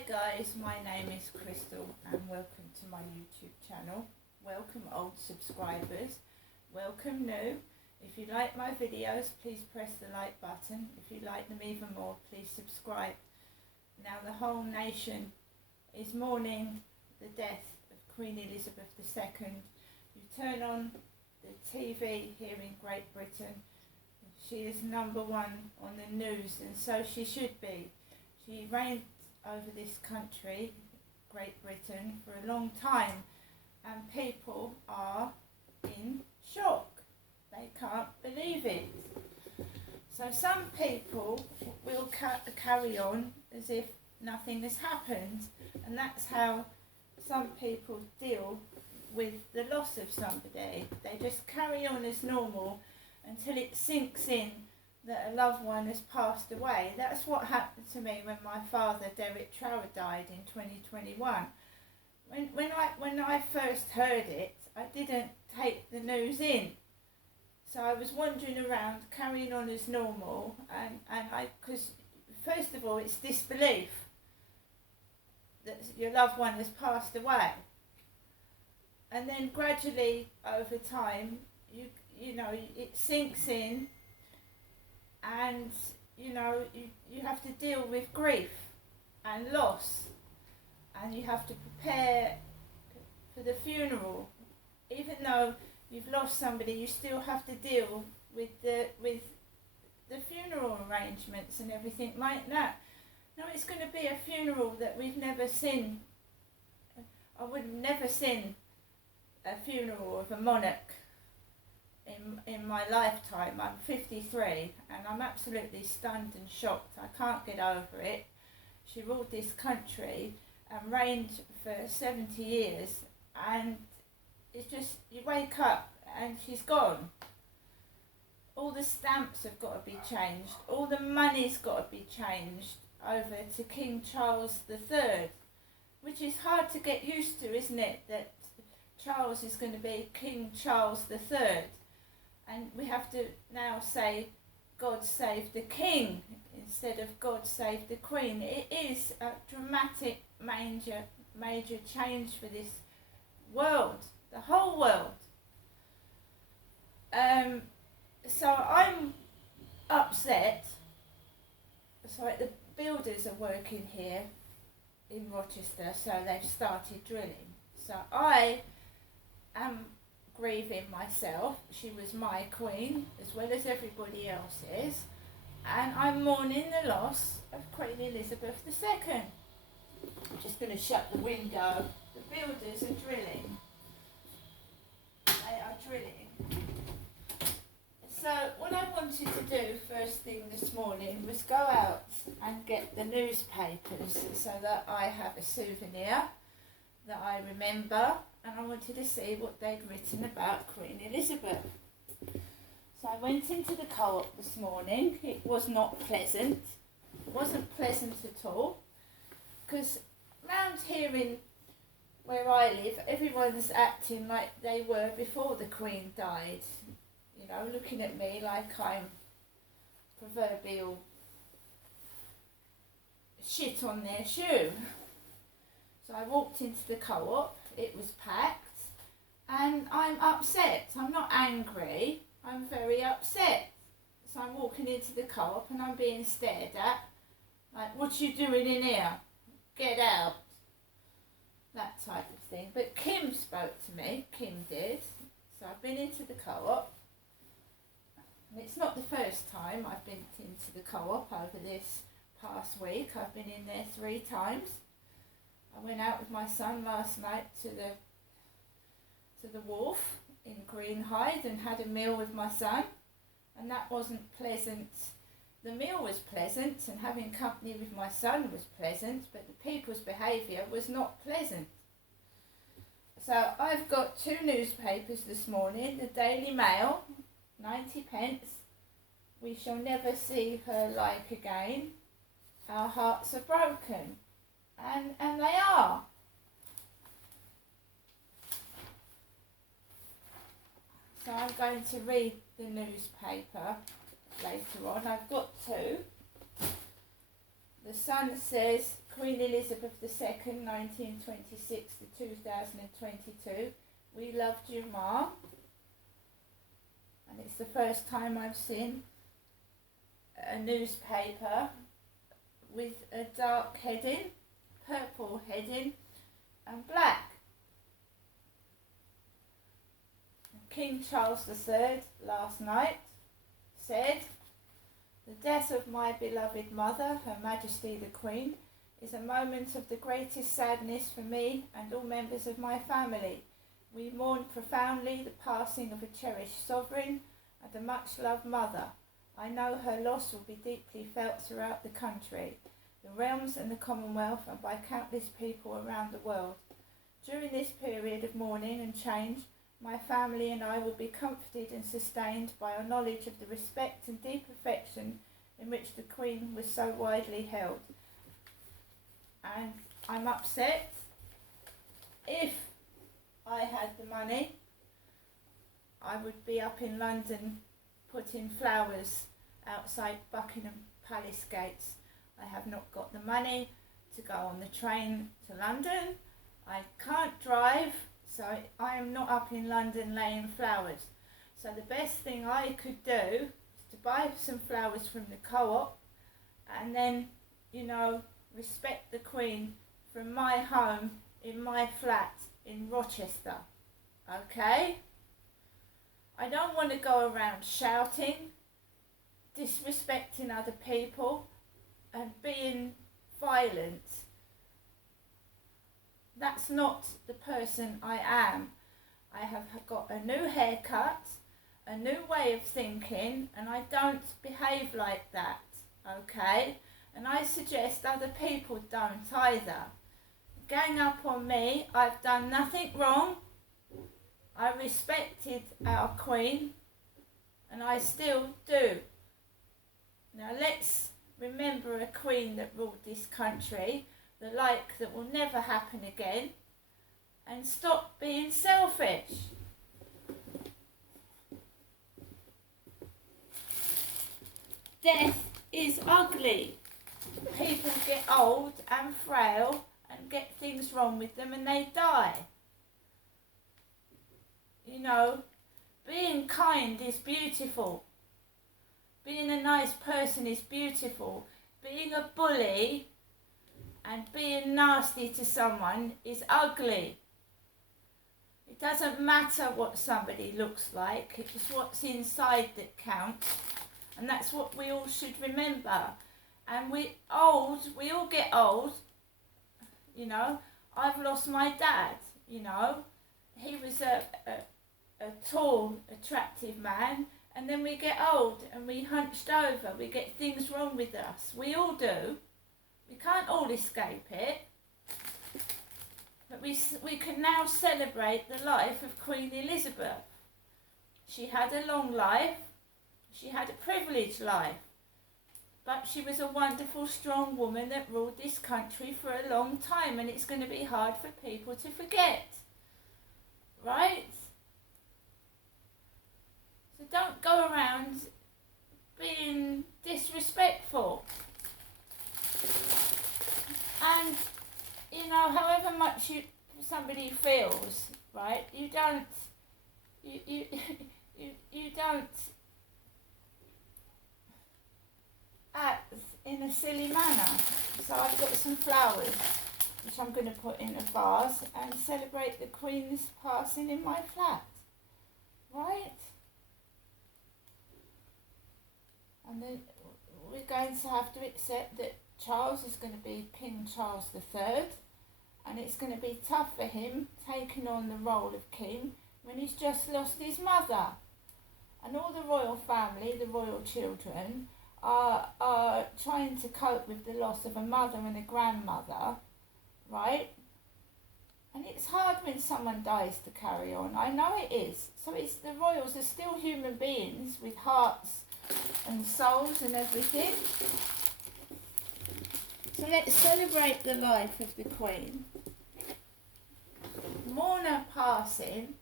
Hi guys, my name is Crystal and welcome to my YouTube channel. Welcome old subscribers, welcome new. If you like my videos, please press the like button. If you like them even more, please subscribe. Now the whole nation is mourning the death of Queen Elizabeth II. You turn on the TV here in Great Britain, she is number one on the news, and so she should be. She reigned over this country, Great Britain, for a long time, and people are in shock. They can't believe it. So some people will carry on as if nothing has happened, and that's how some people deal with the loss of somebody. They just carry on as normal until it sinks in that a loved one has passed away. That's what happened to me when my father, Derek Trower, died in 2021. When I first heard it, I didn't take the news in. So I was wandering around, carrying on as normal, because first of all, it's disbelief that your loved one has passed away. And then gradually, over time, you know, it sinks in, and you have to deal with grief and loss, and you have to prepare for the funeral. Even though you've lost somebody, you still have to deal with the funeral arrangements and everything like that. Now it's going to be a funeral that we've never seen. I would have never seen a funeral of a monarch in my lifetime. I'm 53 and I'm absolutely stunned and shocked. I can't get over it. She ruled this country and reigned for 70 years, and it's just, you wake up and she's gone. All the stamps have got to be changed. All the money's got to be changed over to King Charles III, which is hard to get used to, isn't it? That Charles is going to be King Charles III. And we have to now say, God save the King, instead of God save the Queen. It is a dramatic, major change for this world, the whole world. So I'm upset. So the builders are working here in Rochester, so they've started drilling. So I am grieving myself. She was my queen as well as everybody else's, and I'm mourning the loss of Queen Elizabeth II. I'm just going to shut the window. The builders are drilling. They are drilling. So what I wanted to do first thing this morning was go out and get the newspapers so that I have a souvenir that I remember, and I wanted to see what they'd written about Queen Elizabeth. So I went into the Co-op this morning. It was not pleasant. It wasn't pleasant at all, because round here in where I live, everyone's acting like they were before the Queen died. You know, looking at me like I'm proverbial shit on their shoe. So I walked into the Co-op. It was packed, and I'm upset. I'm not angry, I'm very upset. So I'm walking into the Co-op and I'm being stared at, like, what you doing in here? Get out. That type of thing. But Kim spoke to me, Kim did. So I've been into the Co-op. And it's not the first time I've been into the Co-op over this past week. I've been in there 3 times. I went out with my son last night to the wharf in Greenhithe and had a meal with my son, and that wasn't pleasant. The meal was pleasant and having company with my son was pleasant, but the people's behaviour was not pleasant. So I've got 2 newspapers this morning. The Daily Mail, 90p. We shall never see her like again. Our hearts are broken. And they are. So I'm going to read the newspaper later on. I've got 2. The Sun says Queen Elizabeth II, 1926 to 2022. We loved you, Ma. And it's the first time I've seen a newspaper with a dark heading, purple heading and black. King Charles III last night said, "The death of my beloved mother, Her Majesty the Queen, is a moment of the greatest sadness for me and all members of my family. We mourn profoundly the passing of a cherished sovereign and a much-loved mother. I know her loss will be deeply felt throughout the country, the realms and the Commonwealth, and by countless people around the world. During this period of mourning and change, my family and I will be comforted and sustained by our knowledge of the respect and deep affection in which the Queen was so widely held. And I'm upset. If I had the money, I would be up in London putting flowers outside Buckingham Palace gates. I have not got the money to go on the train to London. I can't drive, so I am not up in London laying flowers. So the best thing I could do is to buy some flowers from the Co-op and then, respect the Queen from my home in my flat in Rochester. Okay? I don't want to go around shouting, disrespecting other people and being violent. That's not the person I am. I have got a new haircut, a new way of thinking, and I don't behave like that, okay? And I suggest other people don't either. Gang up on me. I've done nothing wrong. I respected our Queen, and I still do. Now let's remember a Queen that ruled this country, the like that will never happen again, and stop being selfish. Death is ugly. People get old and frail and get things wrong with them and they die. Being kind is beautiful. Being a nice person is beautiful. Being a bully and being nasty to someone is ugly. It doesn't matter what somebody looks like, it's what's inside that counts, and that's what we all should remember. And we all get old, I've lost my dad, he was a tall, attractive man, and then we get old and we hunched over, we get things wrong with us, we all do. We can't all escape it, but we can now celebrate the life of Queen Elizabeth. She had a long life, she had a privileged life, but she was a wonderful, strong woman that ruled this country for a long time, and it's going to be hard for people to forget, right? So don't go around being disrespectful. And however much somebody feels, right? You don't act in a silly manner. So I've got some flowers which I'm going to put in a vase and celebrate the Queen's passing in my flat, right? And then we're going to have to accept that Charles is going to be King Charles III, and it's going to be tough for him taking on the role of king when he's just lost his mother. And all the royal family, the royal children, are trying to cope with the loss of a mother and a grandmother, right? And it's hard when someone dies to carry on. I know it is. So the royals are still human beings with hearts and souls and everything. So let's celebrate the life of the Queen. Mourn her passing,